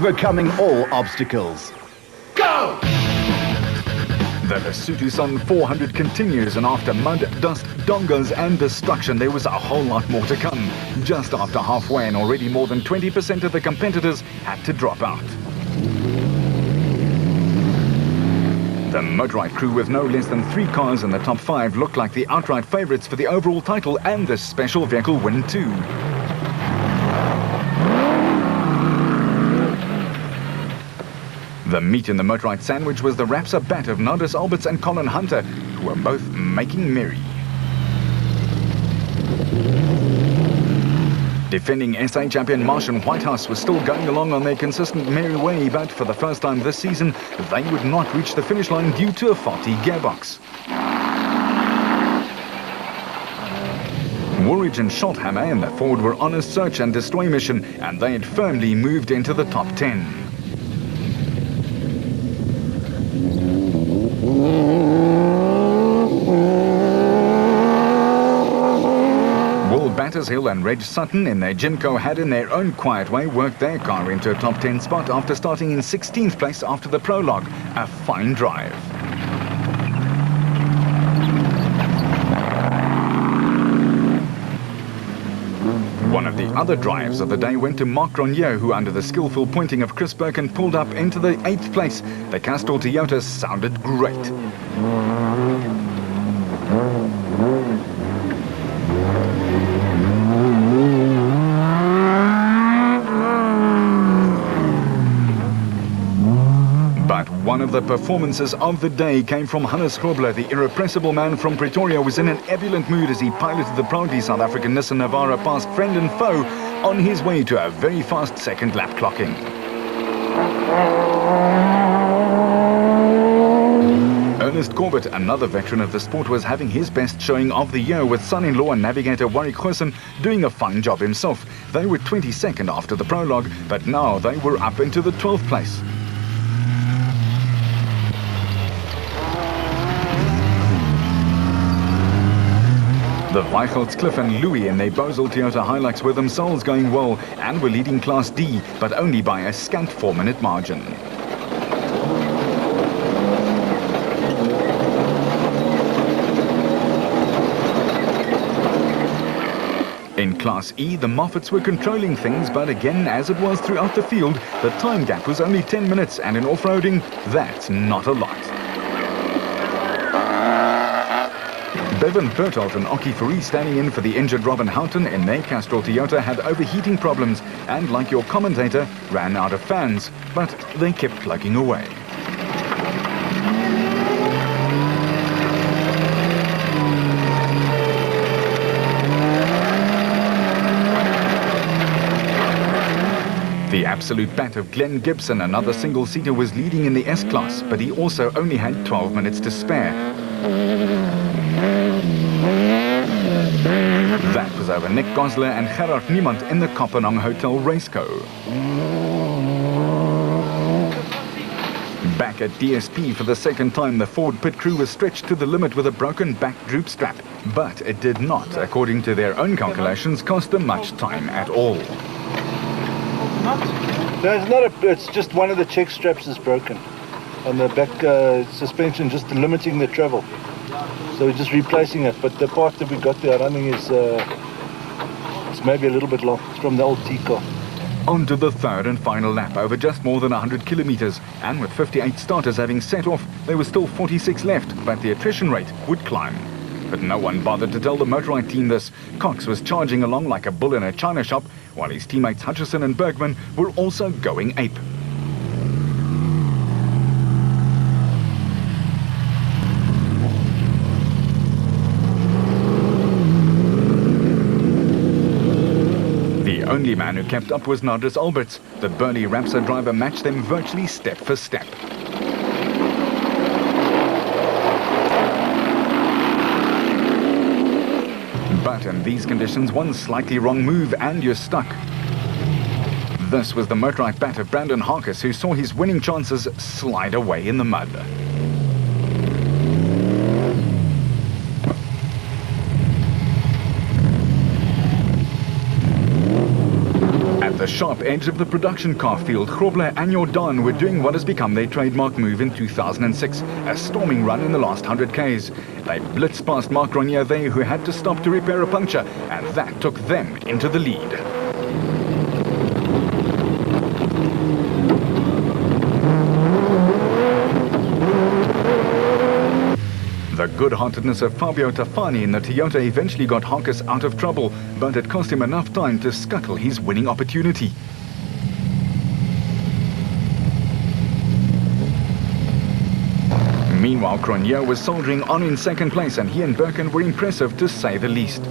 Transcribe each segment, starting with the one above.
overcoming all obstacles. Go! The Lesotho Sun 400 continues, and after mud, dust, dongers and destruction, there was a whole lot more to come. Just after halfway, and already more than 20% of the competitors had to drop out. The motorite crew, with no less than 3 cars in the top 5, looked like the outright favourites for the overall title and the special vehicle win too. The meat in the motorite sandwich was the Rapsa bat of Nardis Alberts and Colin Hunter, who were both making merry. Defending SA champion Martian Whitehouse was still going along on their consistent merry way, but for the first time this season, they would not reach the finish line due to a faulty gearbox. Woolwich and Schothammer and the Ford were on a search and destroy mission, and they had firmly moved into the top 10. Battershill and Reg Sutton in their Jimco had in their own quiet way worked their car into a top 10 spot after starting in 16th place after the prologue. A fine drive. One of the other drives of the day went to Mark Grenier, who under the skillful pointing of Chris Birkin pulled up into the 8th place. The Castrol Toyota sounded great. One of the performances of the day came from Hannes Grobler. The irrepressible man from Pretoria was in an ebullient mood as he piloted the proudly South African Nissan Navara past friend and foe on his way to a very fast second lap clocking. Ernest Corbett, another veteran of the sport, was having his best showing of the year, with son-in-law and navigator Warwick Goosen doing a fine job himself. They were 22nd after the prologue, but now they were up into the 12th place. The Weichholz, Cliff and Louis in their Bosel Toyota Hilux were themselves going well and were leading Class D, but only by a scant 4-minute margin. In Class E, the Moffats were controlling things, but again, as it was throughout the field, the time gap was only 10 minutes, and in off-roading, that's not a lot. Bevan Bertolt and Oki Fourie, standing in for the injured Robin Houghton in their Castrol Toyota, had overheating problems and, like your commentator, ran out of fans, but they kept plugging away. The absolute bat of Glenn Gibson, another single-seater, was leading in the S-Class, but he also only had 12 minutes to spare. That was over Nick Gosler and Gerard Niemand in the Kopenhagen Hotel Raceco. Back at DSP for the second time, the Ford pit crew was stretched to the limit with a broken back droop strap. But it did not, according to their own calculations, cost them much time at all. No, it's not it's just one of the check straps is broken on the back suspension, just limiting the travel. So we're just replacing it, but the part that we got there, I don't think is it's maybe a little bit long. It's from the old T-car. On to the third and final lap over just more than 100 kilometers, and with 58 starters having set off, there were still 46 left, but the attrition rate would climb. But no one bothered to tell the motorite team this. Cox was charging along like a bull in a china shop, while his teammates Hutchison and Bergman were also going ape. The only man who kept up was Nardis Alberts. The burly Rapsa driver matched them virtually step for step. But in these conditions, one slightly wrong move and you're stuck. This was the motorite bat of Brandon Harkis, who saw his winning chances slide away in the mud. At the sharp edge of the production car field, Grobler and Jordan were doing what has become their trademark move in 2006, a storming run in the last 100 Ks. They blitzed past Mark Ronier there, who had to stop to repair a puncture, and that took them into the lead. The good-heartedness of Fabio Tafani in the Toyota eventually got Harkus out of trouble, but it cost him enough time to scuttle his winning opportunity. Meanwhile, Cronje was soldiering on in second place, and he and Birkin were impressive to say the least.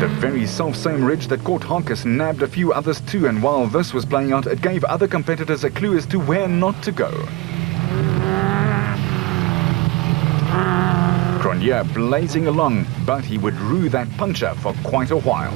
The very self-same ridge that caught Harkus nabbed a few others too, and while this was playing out, it gave other competitors a clue as to where not to go. Cronje blazing along, but he would rue that puncture for quite a while.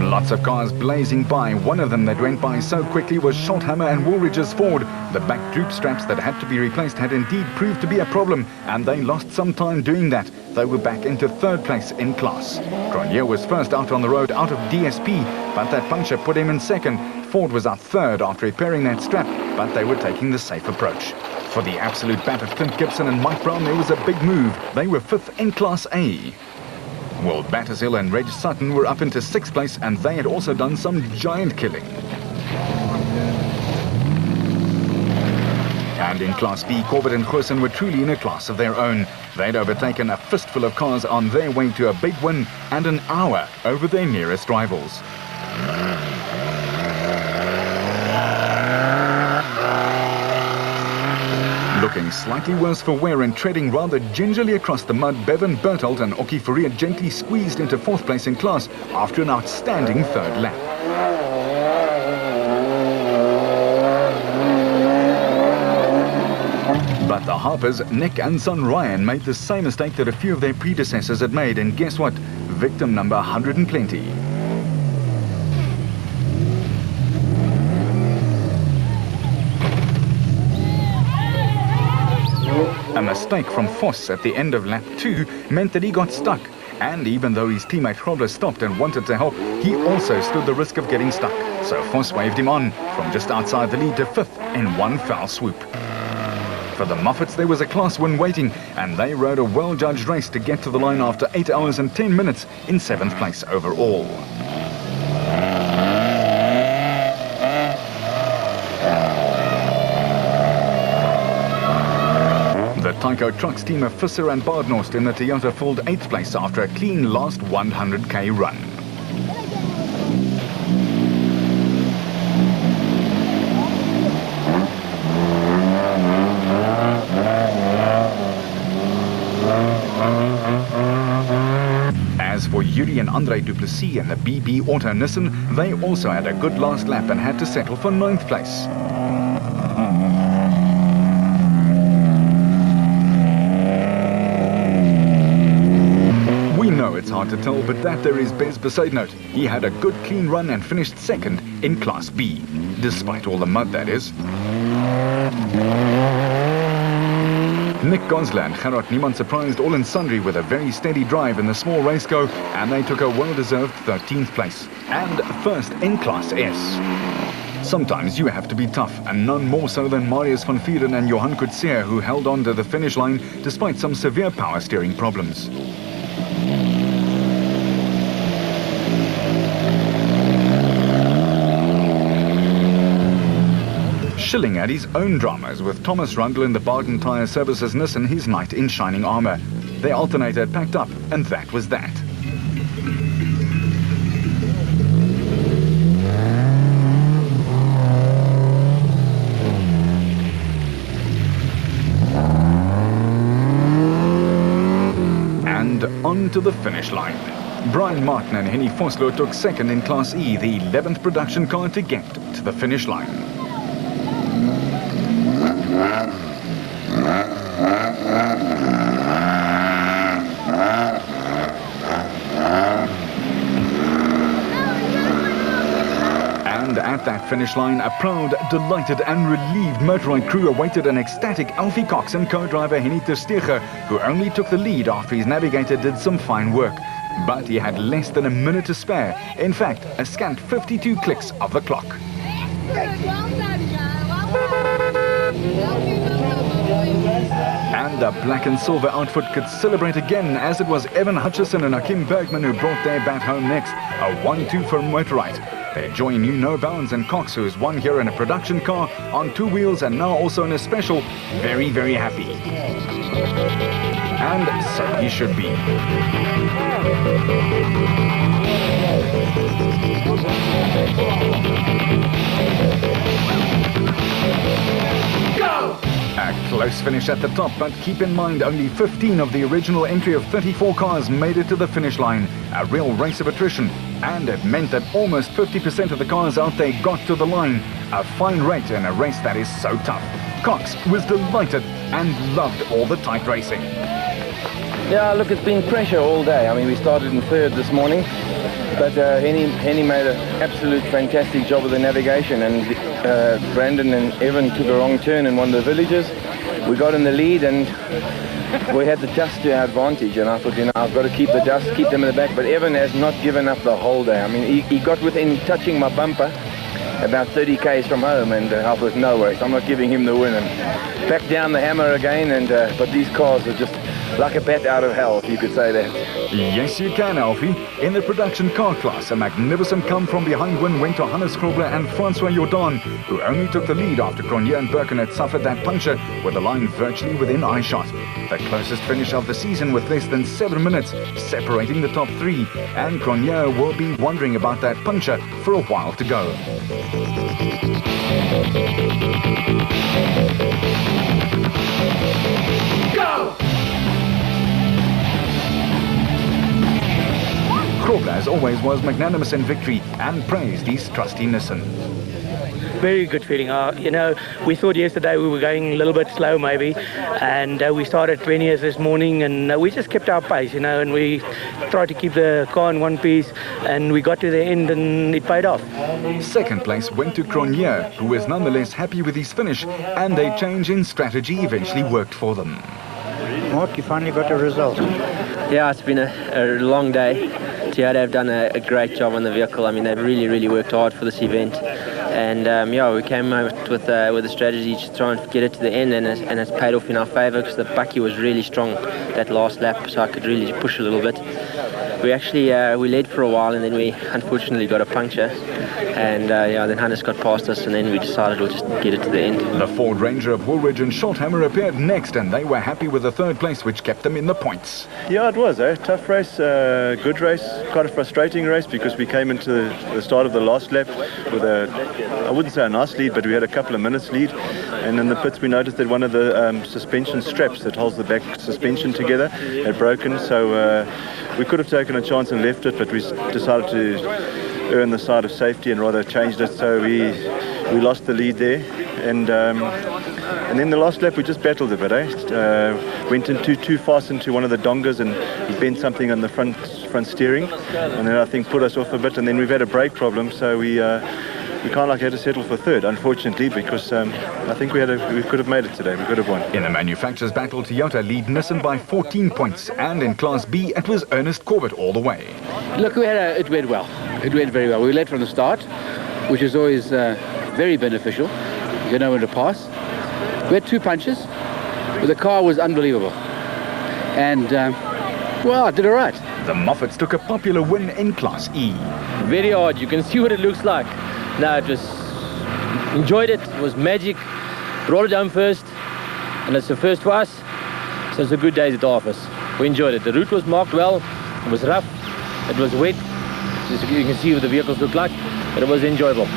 Lots of cars blazing by. One of them that went by so quickly was Schulthammer and Woolridge's Ford. The back droop straps that had to be replaced had indeed proved to be a problem, and they lost some time doing that. They were back into third place in class. Cronje was first out on the road out of DSP, but that puncture put him in second. Ford was out third after repairing that strap, but they were taking the safe approach. For the absolute bat of Clint Gibson and Mike Brown, there was a big move. They were fifth in Class A. Well, Battershill and Reg Sutton were up into sixth place, and they had also done some giant killing. And in Class B, Corbett and Goosen were truly in a class of their own. They'd overtaken a fistful of cars on their way to a big win and an hour over their nearest rivals. Looking slightly worse for wear and treading rather gingerly across the mud, Bevan Berthold and Oki Faria gently squeezed into fourth place in class after an outstanding third lap. But the Harpers, Nick and son Ryan, made the same mistake that a few of their predecessors had made, and guess what? Victim number 120. A mistake from Voss at the end of lap 2 meant that he got stuck, and even though his teammate Grobler stopped and wanted to help, he also stood the risk of getting stuck. So Voss waved him on from just outside the lead to fifth in one foul swoop. For the Moffats, there was a class win waiting, and they rode a well-judged race to get to the line after 8 hours and 10 minutes in 7th place overall. The Tyco Trucks team of Visser and Baardnorst in the Toyota filled 8th place after a clean last 100k run. As for Yuri and Andre Duplessis and the BB Auto Nissan, they also had a good last lap and had to settle for 9th place. We know it's hard to tell, but that there is Bez Besaidnout. He had a good clean run and finished second in Class B, despite all the mud, that is. Nick Gosler and Gerard Niemand surprised all and sundry with a very steady drive in the small race go, and they took a well-deserved 13th place and first in Class S. Sometimes you have to be tough, and none more so than Marius van Vieren and Johan Coetzee, who held on to the finish line despite some severe power steering problems. Schilling had his own dramas, with Thomas Rundle in the Bargain Tyre Services Nissan his knight in shining armour. Their alternator had packed up, and that was that. And on to the finish line. Brian Martin and Henny Vosloo took second in Class E, the 11th production car to get to the finish line. And at At that finish line, a proud, delighted and relieved motorride crew awaited an ecstatic Alfie Cox and co-driver Henny ter Steege, who only took the lead after his navigator did some fine work. But he had less than a minute to spare. In fact, a scant 52 clicks of the clock. And the black and silver outfit could celebrate again, as it was Evan Hutchison and Hakim Bergman who brought their bat home next. A 1-2 for Motorride. Their joy knew no bounds, and Cox, who has won here in a production car, on 2 wheels and now also in a special, very, very happy. And so he should be. A close finish at the top, but keep in mind only 15 of the original entry of 34 cars made it to the finish line. A real race of attrition, and it meant that almost 50% of the cars out there got to the line. A fine rate in a race that is so tough. Cox was delighted and loved all the tight racing. Yeah, look, it's been pressure all day. I mean, we started in third this morning, but Henny made an absolute fantastic job of the navigation, and Brandon and Evan took a wrong turn in one of the villages. We got in the lead and we had the dust to our advantage, and I thought, you know, I've got to keep the dust, keep them in the back, but Evan has not given up the whole day. I mean, he got within touching my bumper about 30 k's from home, and I thought, no worries, I'm not giving him the win, and back down the hammer again, and but these cars are just like a bat out of hell, if you could say that. Yes, you can, Alfie. In the production car class, a magnificent come-from-behind win went to Hannes Grobler and Francois Jordan, who only took the lead after Cronje and Birken had suffered that puncture with the line virtually within eyeshot. The closest finish of the season with less than 7 minutes, separating the top 3, and Cronje will be wondering about that puncture for a while to go. Go! Grobler, as always, was magnanimous in victory and praised his trusty Nissan. Very good feeling. You know, we thought yesterday we were going a little bit slow maybe, and we started 20th this morning, and we just kept our pace, you know, and we tried to keep the car in one piece, and we got to the end and it paid off. Second place went to Cronje, who was nonetheless happy with his finish, and their change in strategy eventually worked for them. Mark, you finally got a result. Yeah, it's been a long day. Toyota have done a great job on the vehicle. I mean, they've really worked hard for this event. And yeah, we came out with a strategy to try and get it to the end, and it's paid off in our favour, because the bakkie was really strong that last lap, so I could really push a little bit. We actually we led for a while, and then we unfortunately got a puncture, and yeah, then Hannes got past us, and then we decided we'll just get it to the end. The Ford Ranger of Woolwich and Schulthammer appeared next, and they were happy with the third place, which kept them in the points. Yeah, it was a tough race, good race, quite a frustrating race, because we came into the start of the last lap with I wouldn't say a nice lead, but we had a couple of minutes lead, and in the pits we noticed that one of the suspension straps that holds the back suspension together had broken, so we could have taken a chance and left it, but we decided to err on the side of safety and rather changed it, so we lost the lead there, and then the last lap we just battled a bit, went into too fast into one of the dongas and bent something on the front steering, and then I think put us off a bit, and then we've had a brake problem, so we kind of had to settle for third, unfortunately, because I think we could have made it today. We could have won. In the manufacturers' battle, Toyota lead Nissan by 14 points, and in Class B, it was Ernest Corbett all the way. Look, it went well. It went very well. We led from the start, which is always very beneficial. You know when to pass. We had 2 punches, but the car was unbelievable. And, well, I did all right. The Moffats took a popular win in Class E. Very hard. You can see what it looks like. No, it was, enjoyed it. It was magic. Brought it home first, and it's the first for us, so it's a good day at the office. We enjoyed it. The route was marked well. It was rough. It was wet. Just you can see what the vehicles look like, but it was enjoyable.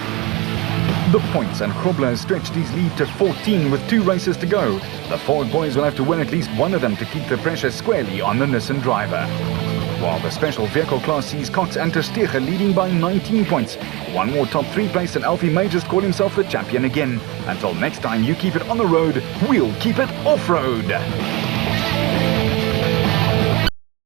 The points, and Grobler stretched his lead to 14 with 2 races to go. The Ford boys will have to win at least one of them to keep the pressure squarely on the Nissan driver. While the special vehicle class sees Cox and ter Steege leading by 19 points. One more top 3 place and Alfie may just call himself the champion again. Until next time you keep it on the road, we'll keep it off-road.